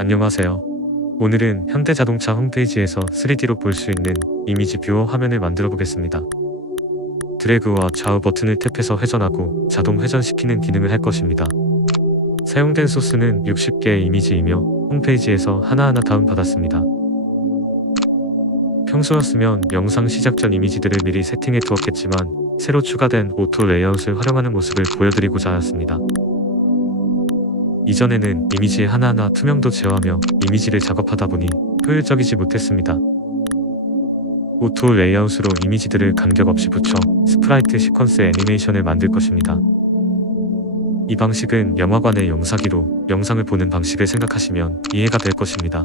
안녕하세요. 오늘은 현대자동차 홈페이지에서 3D로 볼 수 있는 이미지 뷰어 화면을 만들어 보겠습니다. 드래그와 좌우 버튼을 탭해서 회전하고 자동 회전시키는 기능을 할 것입니다. 사용된 소스는 60개의 이미지이며 홈페이지에서 하나하나 다운받았습니다. 평소였으면 영상 시작 전 이미지들을 미리 세팅해 두었겠지만 새로 추가된 오토 레이아웃을 활용하는 모습을 보여드리고자 하였습니다. 이전에는 이미지 하나하나 투명도 제어하며 이미지를 작업하다 보니 효율적이지 못했습니다. 오토 레이아웃으로 이미지들을 간격 없이 붙여 스프라이트 시퀀스 애니메이션을 만들 것입니다. 이 방식은 영화관의 영사기로 영상을 보는 방식을 생각하시면 이해가 될 것입니다.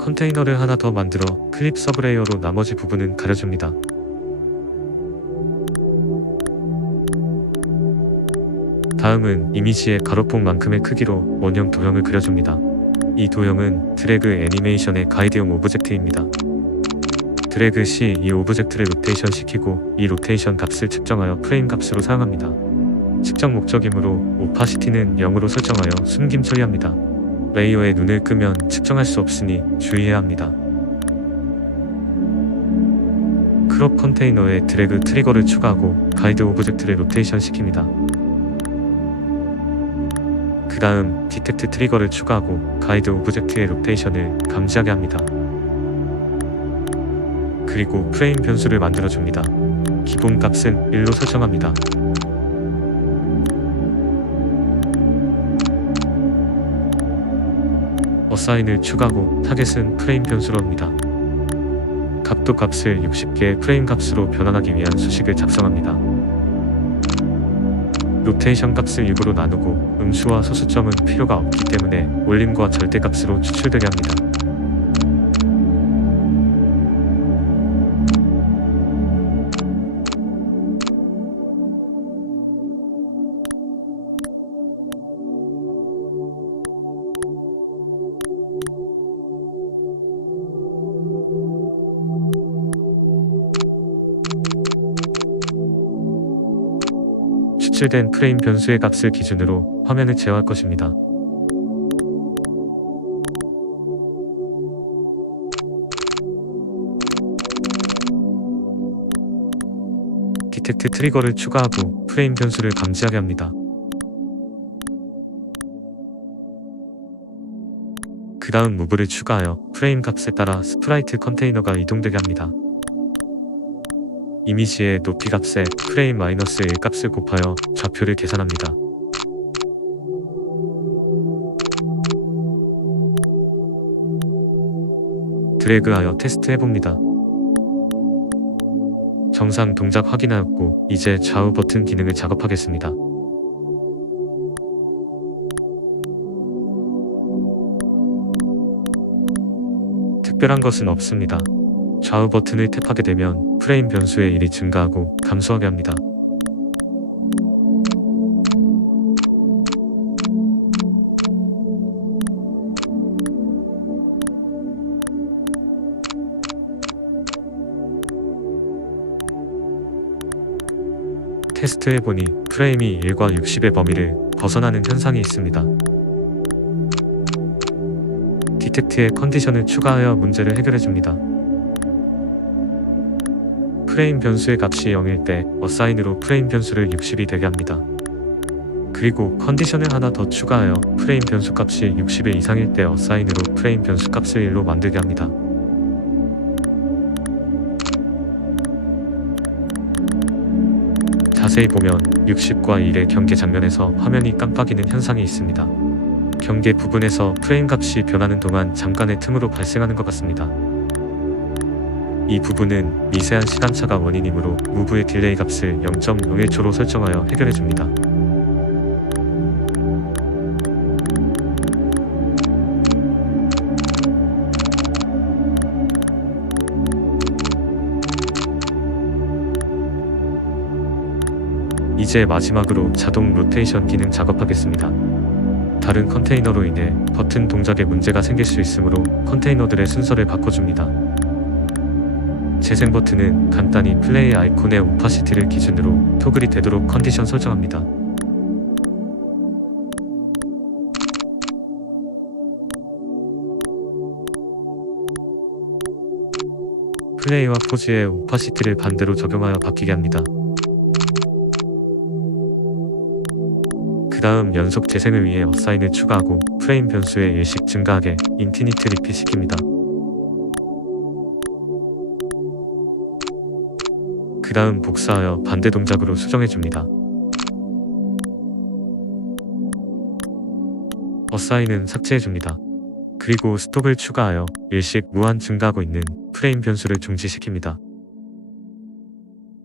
컨테이너를 하나 더 만들어 클립 서브레이어로 나머지 부분은 가려줍니다. 다음은 이미지의 가로폭만큼의 크기로 원형 도형을 그려줍니다. 이 도형은 드래그 애니메이션의 가이드용 오브젝트입니다. 드래그 시 이 오브젝트를 로테이션 시키고 이 로테이션 값을 측정하여 프레임 값으로 사용합니다. 측정 목적이므로 오파시티는 0으로 설정하여 숨김 처리합니다. 레이어에 눈을 끄면 측정할 수 없으니 주의해야 합니다. 크롭 컨테이너에 드래그 트리거를 추가하고 가이드 오브젝트를 로테이션 시킵니다. 그 다음 디텍트 트리거를 추가하고 가이드 오브젝트의 로테이션을 감지하게 합니다. 그리고 프레임 변수를 만들어줍니다. 기본 값은 1로 설정합니다. 어사인을 추가하고 타겟은 프레임 변수로 합니다. 각도 값을 60개의 프레임 값으로 변환하기 위한 수식을 작성합니다. 로테이션 값을 6으로 나누고 음수와 소수점은 필요가 없기 때문에 올림과 절대값으로 추출되게 합니다. 추출된 프레임 변수의 값을 기준으로 화면을 제어할 것입니다. 디텍트 트리거를 추가하고 프레임 변수를 감지하게 합니다. 그 다음 무브를 추가하여 프레임 값에 따라 스프라이트 컨테이너가 이동되게 합니다. 이미지의 높이 값에 프레임 마이너스 1 값을 곱하여 좌표를 계산합니다. 드래그하여 테스트해봅니다. 정상 동작 확인하였고 이제 좌우 버튼 기능을 작업하겠습니다. 특별한 것은 없습니다. 좌우 버튼을 탭하게 되면 프레임 변수의 1이 증가하고 감소하게 합니다. 테스트해보니 프레임이 1과 60의 범위를 벗어나는 현상이 있습니다. 디텍트에 컨디션을 추가하여 문제를 해결해줍니다. 프레임 변수의 값이 0일 때 어사인으로 프레임 변수를 60이 되게 합니다. 그리고 컨디션을 하나 더 추가하여 프레임 변수 값이 60의 이상일 때 어사인으로 프레임 변수 값을 1로 만들게 합니다. 자세히 보면 60과 1의 경계 장면에서 화면이 깜빡이는 현상이 있습니다. 경계 부분에서 프레임 값이 변하는 동안 잠깐의 틈으로 발생하는 것 같습니다. 이 부분은 미세한 시간차가 원인이므로 무브의 딜레이 값을 0.01초로 설정하여 해결해줍니다. 이제 마지막으로 자동 로테이션 기능 작업하겠습니다. 다른 컨테이너로 인해 버튼 동작에 문제가 생길 수 있으므로 컨테이너들의 순서를 바꿔줍니다. 재생 버튼은 간단히 플레이 아이콘의 오파시티를 기준으로 토글이 되도록 컨디션 설정합니다. 플레이와 포즈의 오파시티를 반대로 적용하여 바뀌게 합니다. 그 다음 연속 재생을 위해 어사인을 추가하고 프레임 변수의 일식 증가하게 인피니트 리핏 시킵니다. 그 다음 복사하여 반대 동작으로 수정해줍니다. 어사인은 삭제해줍니다. 그리고 스톱을 추가하여 일식 무한 증가하고 있는 프레임 변수를 중지시킵니다.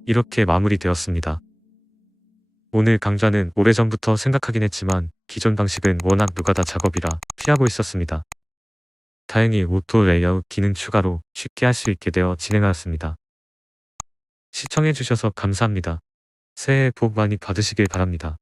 이렇게 마무리되었습니다. 오늘 강좌는 오래전부터 생각하긴 했지만 기존 방식은 워낙 노가다 작업이라 피하고 있었습니다. 다행히 오토 레이아웃 기능 추가로 쉽게 할 수 있게 되어 진행하였습니다. 시청해주셔서 감사합니다. 새해 복 많이 받으시길 바랍니다.